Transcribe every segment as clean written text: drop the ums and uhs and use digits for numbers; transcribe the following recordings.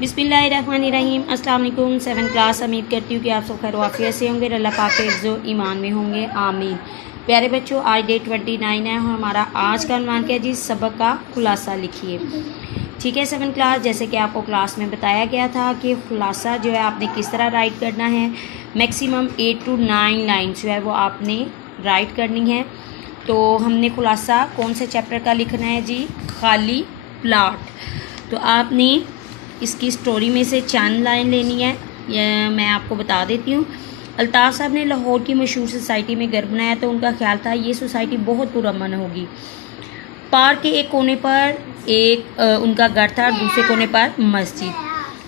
बिस्मिल्लाहिर्रहमानिर्रहीम। अस्सलाम वालेकुम 7th क्लास। उम्मीद करती हूँ कि आप सब खैर वाफियत से होंगे। अल्लाह पाक के हिफ्ज़ो ईमान में होंगे, आमीन। प्यारे बच्चों, आज डे 29 है और हमारा आज का अनुमान क्या है जी, सबक का खुलासा लिखिए। ठीक है 7th क्लास, जैसे कि आपको क्लास में बताया गया था कि खुलासा जो है आपने किस तरह राइट करना है। मैक्सिमम 8 to 9 लाइन्स जो है वो आपने राइट करनी है। तो हमने खुलासा कौन से चैप्टर का लिखना है जी, खाली प्लाट। तो आपने इसकी स्टोरी में से चंद लाइन लेनी है, मैं आपको बता देती हूँ। अल्ताफ़ साहब ने लाहौर की मशहूर सोसाइटी में घर बनाया तो उनका ख्याल था ये सोसाइटी बहुत पुरअमन होगी। पार्क के एक कोने पर उनका घर था और दूसरे कोने पर मस्जिद।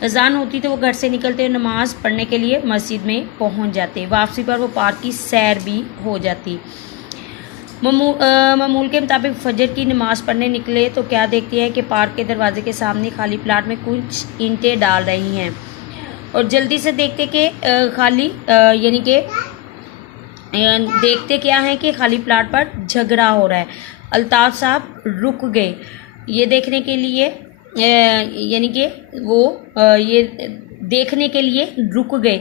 अज़ान होती तो वो घर से निकलते और नमाज़ पढ़ने के लिए मस्जिद में पहुंच जाते। वापसी पर वो पार्क की सैर भी हो जाती। मामूल के मुताबिक फजर की नमाज़ पढ़ने निकले तो क्या देखती है कि पार्क के दरवाजे के सामने खाली प्लाट में कुछ ईंटें डाल रही हैं और जल्दी से देखते कि देखते क्या है कि खाली प्लाट पर झगड़ा हो रहा है। अल्ताफ़ साहब रुक गए ये देखने के लिए, ये देखने के लिए रुक गए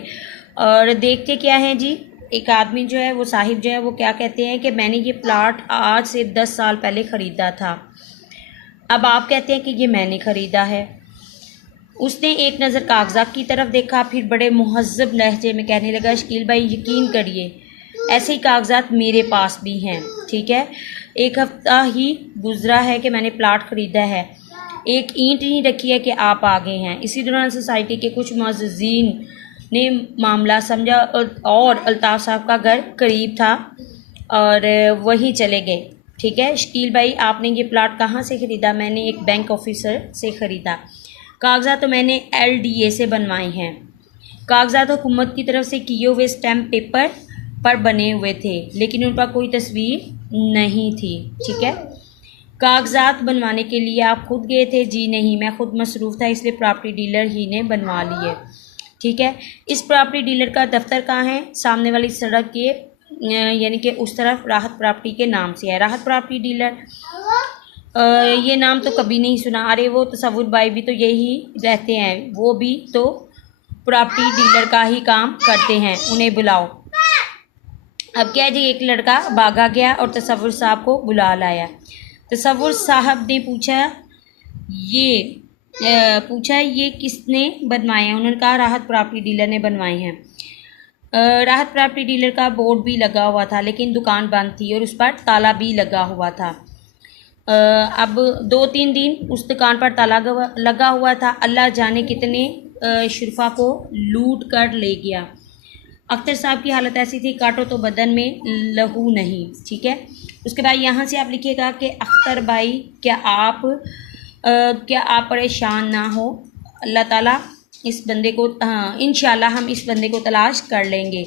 और देखते क्या है जी, एक आदमी जो है वो साहिब जो है वो क्या कहते हैं कि मैंने ये प्लाट आज से 10 साल पहले ख़रीदा था, अब आप कहते हैं कि ये मैंने ख़रीदा है। उसने एक नज़र कागजात की तरफ देखा, फिर बड़े मुहज़्ज़ब लहजे में कहने लगा, शकील भाई यकीन करिए ऐसे ही कागजात मेरे पास भी हैं। ठीक है, एक हफ़्ता ही गुज़रा है कि मैंने प्लाट ख़रीदा है, एक ईंट नहीं रखी है कि आप आ गए हैं। इसी दौरान सोसाइटी के कुछ मुअज़्ज़िज़ीन ने मामला समझा और अल्ताफ़ साहब का घर करीब था और वहीं चले गए। ठीक है, शकील भाई आपने ये प्लाट कहाँ से ख़रीदा? मैंने एक बैंक ऑफिसर से ख़रीदा। कागजात तो मैंने LDA से बनवाए हैं। कागजात हुकूमत की तरफ से किए हुए स्टैम्प पेपर पर बने हुए थे लेकिन उन पर कोई तस्वीर नहीं थी। ठीक है, कागजात बनवाने के लिए आप खुद गए थे? जी नहीं, मैं खुद मसरूफ़ था इसलिए प्रॉपर्टी डीलर ही ने बनवा लिए। ठीक है, इस प्रॉपर्टी डीलर का दफ्तर कहाँ है? सामने वाली सड़क के यानी कि उस तरफ राहत प्रॉपर्टी के नाम से है। राहत प्रॉपर्टी डीलर, ये नाम तो कभी नहीं सुना। अरे वो तसव्वुर भाई भी तो यही रहते हैं, वो भी तो प्रॉपर्टी डीलर का ही काम करते हैं, उन्हें बुलाओ। अब क्या है जी, एक लड़का भागा गया और तसव्वुर साहब को बुला लाया। तसव्वुर साहब ने पूछा ये किसने बनवाए हैं? उन्होंने कहा राहत प्रॉपर्टी डीलर ने बनवाए हैं। राहत प्रॉपर्टी डीलर का बोर्ड भी लगा हुआ था लेकिन दुकान बंद थी और उस पर ताला भी लगा हुआ था। अब 2-3 दिन उस दुकान पर ताला लगा हुआ था। अल्लाह जाने कितने शुरफा को लूट कर ले गया। अख्तर साहब की हालत ऐसी थी, काटो तो बदन में लहू नहीं। ठीक है, उसके बाद यहाँ से आप लिखिएगा कि अख्तर भाई क्या आप परेशान ना हो, अल्लाह ताला इस बंदे को इंशाल्लाह हम इस बंदे को तलाश कर लेंगे,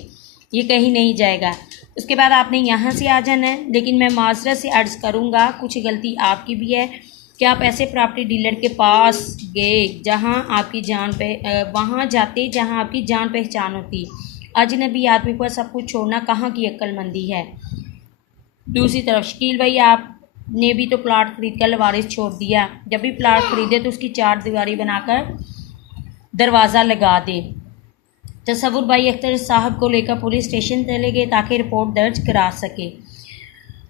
ये कहीं नहीं जाएगा। उसके बाद आपने यहाँ से आ जाना है, लेकिन मैं माजरत से अर्ज़ करूँगा कुछ गलती आपकी भी है कि आप ऐसे प्रॉपर्टी डीलर के पास गए वहाँ जाते जहाँ आपकी जान पहचान होती। अजनबी आदमी पर सब कुछ छोड़ना कहाँ की अक्लमंदी है। दूसरी तरफ शकील भाई आपने भी तो प्लाट खरीद कर लवारिस छोड़ दिया, जब भी प्लाट खरीदे तो उसकी 4 दीवारी बनाकर दरवाज़ा लगा दे। तसव्वुर भाई अख्तर साहब को लेकर पुलिस स्टेशन चले गए ताकि रिपोर्ट दर्ज करा सके।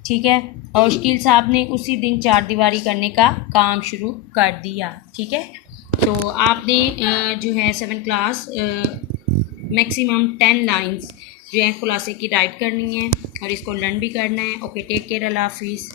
ठीक है, और शकील साहब ने उसी दिन 4 दीवारी करने का काम शुरू कर दिया। ठीक है, तो आपने जो है 7th क्लास मैक्सिमम 10 लाइन्स जो है खुलासे की राइट करनी है और इसको लर्न भी करना है। ओके, टेक केयर, अल्लाह हाफिज़।